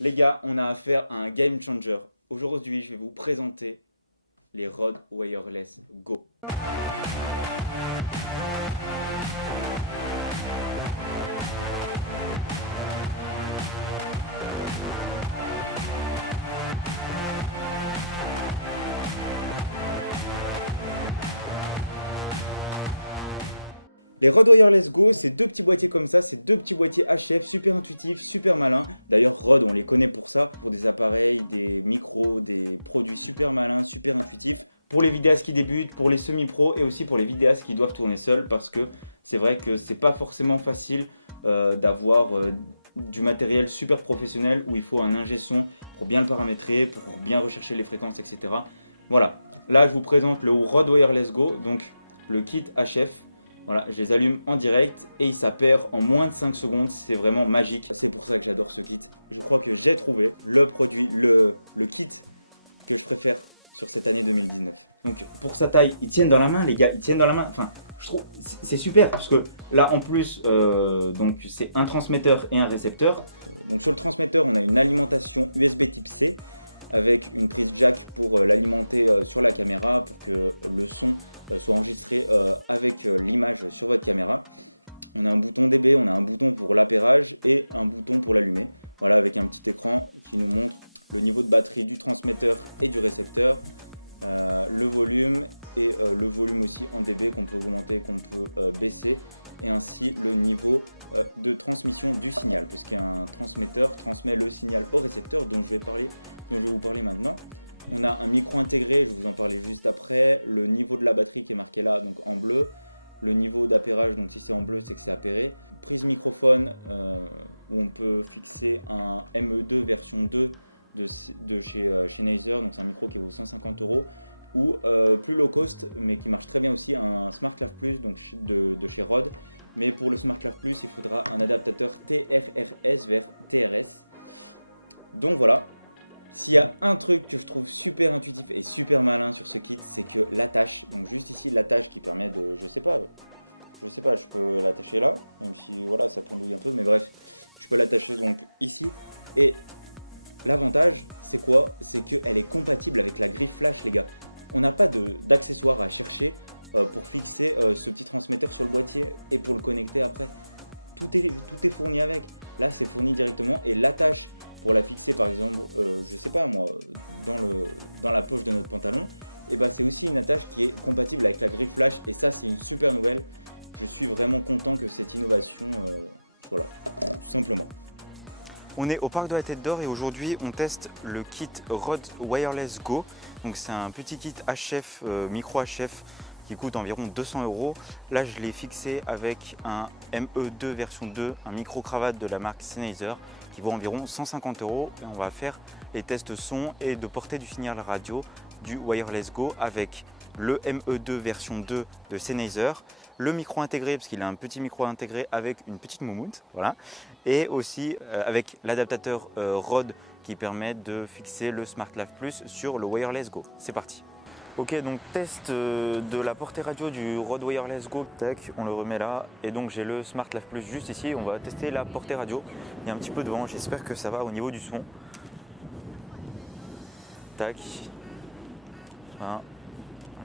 Les gars, on a affaire à un game changer. Aujourd'hui, je vais vous présenter les Rode Wireless Go. Les Rode Wireless Go, c'est deux petits boîtiers comme ça, c'est deux petits boîtiers HF, super intuitifs, super malins. D'ailleurs, Rode, on les connaît pour ça, pour des appareils, des micros, des produits super malins, super intuitifs. Pour les vidéastes qui débutent, pour les semi-pros et aussi pour les vidéastes qui doivent tourner seuls, parce que c'est vrai que c'est pas forcément facile d'avoir du matériel super professionnel où il faut un ingé son pour bien le paramétrer, pour bien rechercher les fréquences, etc. Voilà, là je vous présente le Rode Wireless Go, donc le kit HF. Voilà, je les allume en direct et il s'appaire en moins de 5 secondes, c'est vraiment magique. C'est pour ça que j'adore ce kit. Je crois que j'ai trouvé le produit, le kit que je préfère sur cette année 2019. Donc pour sa taille, ils tiennent dans la main les gars, ils tiennent dans la main. Enfin, je trouve c'est super parce que là en plus, donc c'est un transmetteur et un récepteur. Donc sur le transmetteur, on a une alimentation USB type C avec une prise jack pour l'alimenter sur la caméra pour que le son soit enregistré avec l'image sur votre caméra. On a un bouton DB, on a un bouton pour l'appairage et un bouton pour l'allumer. Voilà, avec un petit écran qui nous montre le niveau de batterie du transmetteur et du récepteur, le volume et le volume aussi en dB qu'on peut augmenter, qu'on peut baisser, et ainsi le niveau de transmission du signal, parce qu'un transmetteur transmet le signal au récepteur dont je vais vous parler maintenant. On a un micro intégré, je vais vous en parler juste après, le niveau de la batterie qui est marqué là, donc en bleu, le niveau d'appairage, donc si c'est en bleu, c'est que c'est appairé. Prise microphone, où on peut fixer un ME2 version 2 de chez Sennheiser, donc c'est un micro qui vaut 150 euros, ou plus low cost, mais qui marche très bien aussi, un SmartClav Plus donc de chez Rode. Mais pour le SmartClav Plus, il faudra un adaptateur TRRS vers TRS. Donc voilà. S'il y a un truc que je trouve super intuitif et super malin sur ce kit, c'est que l'attache, donc juste ici l'attache qui permet de, je sais pas, je peux l'attacher là, même si voilà ça pendouille un peu, mais bref, je peux l'attacher donc ici. Et l'avantage, c'est quoi? C'est qu'elle est compatible avec la griffe flash, les gars. On n'a pas d'accessoires à chercher pour fixer ce petit transmetteur sur le boîtier et pour le connecter après. Tout est fourni avec. Là, c'est fourni directement et l'attache pour la fixer, par exemple, je sais pas moi, dans la poche de notre pantalon, et bah, c'est aussi une attache qui est compatible avec la griffe flash et ça, c'est une super nouvelle. Je suis vraiment content que cette innovation soit là, tout simplement. On est au parc de la Tête d'Or et aujourd'hui on teste le kit Rode Wireless Go. Donc c'est un petit kit HF, micro HF qui coûte environ 200 euros. Là je l'ai fixé avec un ME2 version 2, un micro cravate de la marque Sennheiser qui vaut environ 150 euros. Et on va faire les tests son et de portée du signal radio du Wireless Go avec le ME2 version 2 de Sennheiser, le micro intégré parce qu'il a un petit micro intégré avec une petite moumoute, voilà, et aussi avec l'adaptateur Rode qui permet de fixer le SmartLav Plus sur le Wireless Go. C'est parti. Ok, donc test de la portée radio du Rode Wireless Go. Tac, on le remet là. Et donc j'ai le SmartLav Plus juste ici. On va tester la portée radio. Il y a un petit peu de vent. J'espère que ça va au niveau du son. Tac. 20,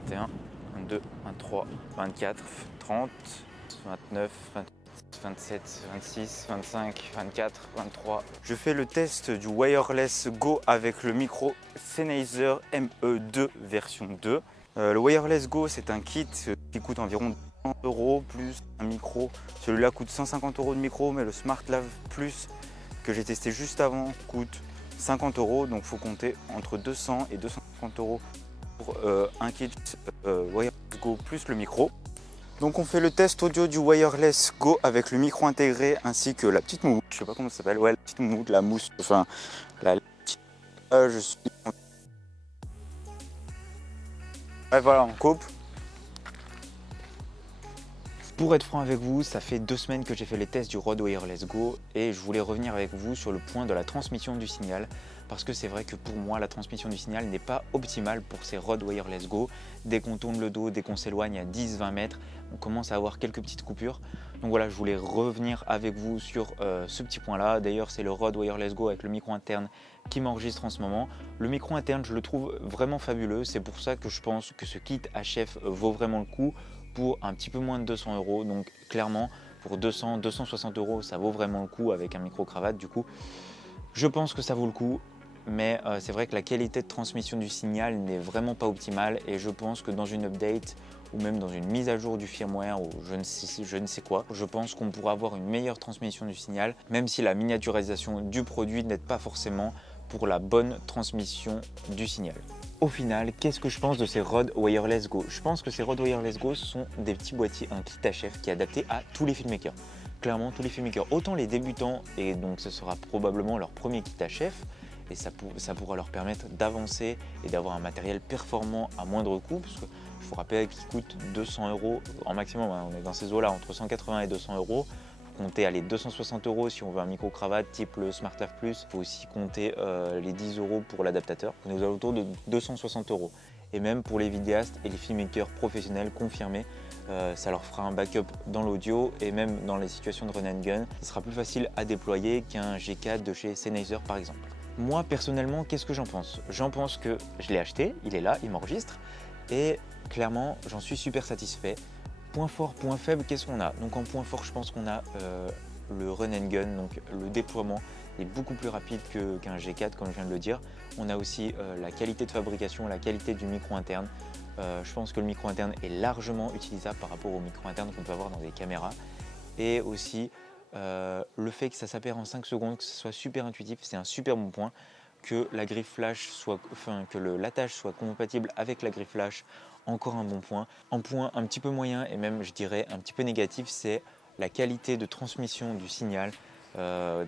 21, 22, 23, 24, 30, 29, 28, 27, 26, 25, 24, 23. Je fais le test du Wireless Go avec le micro Sennheiser ME2 version 2. Le Wireless Go, c'est un kit qui coûte environ 100 euros plus un micro. Celui-là coûte 150 euros de micro, mais le SmartLav Plus que j'ai testé juste avant coûte 50 euros. Donc il faut compter entre 200 et 250 euros pour un kit Wireless Go plus le micro. Donc on fait le test audio du Wireless Go avec le micro intégré ainsi que la petite moumoute, je sais pas comment ça s'appelle, ouais la petite moumoute, la mousse, enfin la petite... je suis... Ouais voilà, on coupe. Pour être franc avec vous, ça fait 2 semaines que j'ai fait les tests du Rode Wireless Go et je voulais revenir avec vous sur le point de la transmission du signal parce que c'est vrai que pour moi la transmission du signal n'est pas optimale pour ces Rode Wireless Go. Dès qu'on tourne le dos, dès qu'on s'éloigne à 10-20 mètres, on commence à avoir quelques petites coupures. Donc voilà, je voulais revenir avec vous sur ce petit point là. D'ailleurs c'est le Rode Wireless Go avec le micro interne qui m'enregistre en ce moment. Le micro interne je le trouve vraiment fabuleux, c'est pour ça que je pense que ce kit HF vaut vraiment le coup pour un petit peu moins de 200 €. Donc clairement pour 200-260 € ça vaut vraiment le coup avec un micro cravate. Du coup je pense que ça vaut le coup. Mais c'est vrai que la qualité de transmission du signal n'est vraiment pas optimale et je pense que dans une update ou même dans une mise à jour du firmware ou je ne sais quoi, je pense qu'on pourra avoir une meilleure transmission du signal, même si la miniaturisation du produit n'aide pas forcément pour la bonne transmission du signal. Au final, qu'est-ce que je pense de ces Rode Wireless Go? Je pense que ces Rode Wireless Go sont des petits boîtiers, un kit HF qui est adapté à tous les filmmakers. Clairement, tous les filmmakers, autant les débutants, et donc ce sera probablement leur premier kit HF, et ça pourra leur permettre d'avancer et d'avoir un matériel performant à moindre coût, parce que je vous rappelle qu'il coûte 200 € en maximum, hein, on est dans ces eaux-là, entre 180 et 200 €. Compter les 260 € si on veut un micro-cravate type le SmartLav Plus. Il faut aussi compter les 10 € pour l'adaptateur. On est aux alentours de 260 €. Et même pour les vidéastes et les filmmakers professionnels confirmés, ça leur fera un backup dans l'audio et même dans les situations de run and gun. Ce sera plus facile à déployer qu'un G4 de chez Sennheiser par exemple. Moi personnellement, qu'est-ce que j'en pense? J'en pense que je l'ai acheté, il est là, il m'enregistre et clairement j'en suis super satisfait. Point fort, point faible, qu'est-ce qu'on a? Donc en point fort, je pense qu'on a le run and gun, donc le déploiement est beaucoup plus rapide qu'un G4 comme je viens de le dire. On a aussi la qualité de fabrication, la qualité du micro interne. Je pense que le micro interne est largement utilisable par rapport au micro interne qu'on peut avoir dans des caméras. Et aussi le fait que ça s'appaire en 5 secondes, que ce soit super intuitif, c'est un super bon point. Que la griffe flash que l'attache soit compatible avec la griffe flash, encore un bon point. Un point un petit peu moyen et même je dirais un petit peu négatif, c'est la qualité de transmission du signal.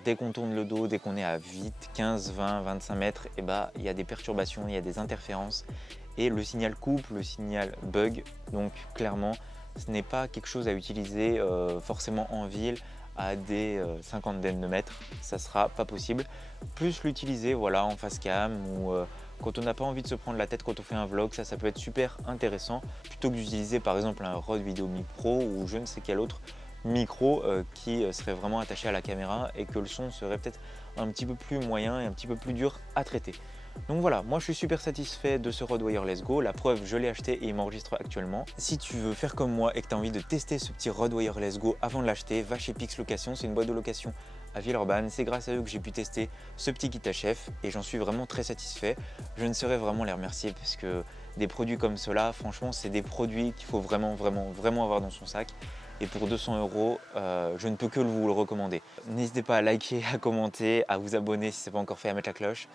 Dès qu'on tourne le dos, dès qu'on est à vite 15, 20, 25 mètres, et il y a des perturbations, il y a des interférences et le signal coupe, le signal bug. Donc clairement, ce n'est pas quelque chose à utiliser forcément en ville à des cinquantaines de mètres, ça sera pas possible. Plus l'utiliser voilà, en face cam ou quand on n'a pas envie de se prendre la tête quand on fait un vlog, ça peut être super intéressant plutôt que d'utiliser par exemple un Rode VideoMic Pro ou je ne sais quel autre micro qui serait vraiment attaché à la caméra et que le son serait peut-être un petit peu plus moyen et un petit peu plus dur à traiter. Donc voilà, moi je suis super satisfait de ce Rode Wireless Go, la preuve je l'ai acheté et il m'enregistre actuellement. Si tu veux faire comme moi et que tu as envie de tester ce petit Rode Wireless Go avant de l'acheter, va chez Pix Location, c'est une boîte de location à Villeurbanne, c'est grâce à eux que j'ai pu tester ce petit kit HF et j'en suis vraiment très satisfait. Je ne saurais vraiment les remercier parce que des produits comme cela, franchement c'est des produits qu'il faut vraiment avoir dans son sac. Et pour 200 €, je ne peux que vous le recommander. N'hésitez pas à liker, à commenter, à vous abonner si ce n'est pas encore fait, à mettre la cloche.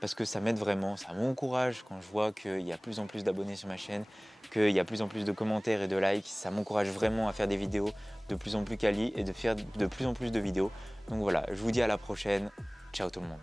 Parce que ça m'aide vraiment, ça m'encourage quand je vois qu'il y a plus en plus d'abonnés sur ma chaîne, qu'il y a plus en plus de commentaires et de likes, ça m'encourage vraiment à faire des vidéos de plus en plus quali et de faire de plus en plus de vidéos. Donc voilà, je vous dis à la prochaine, ciao tout le monde.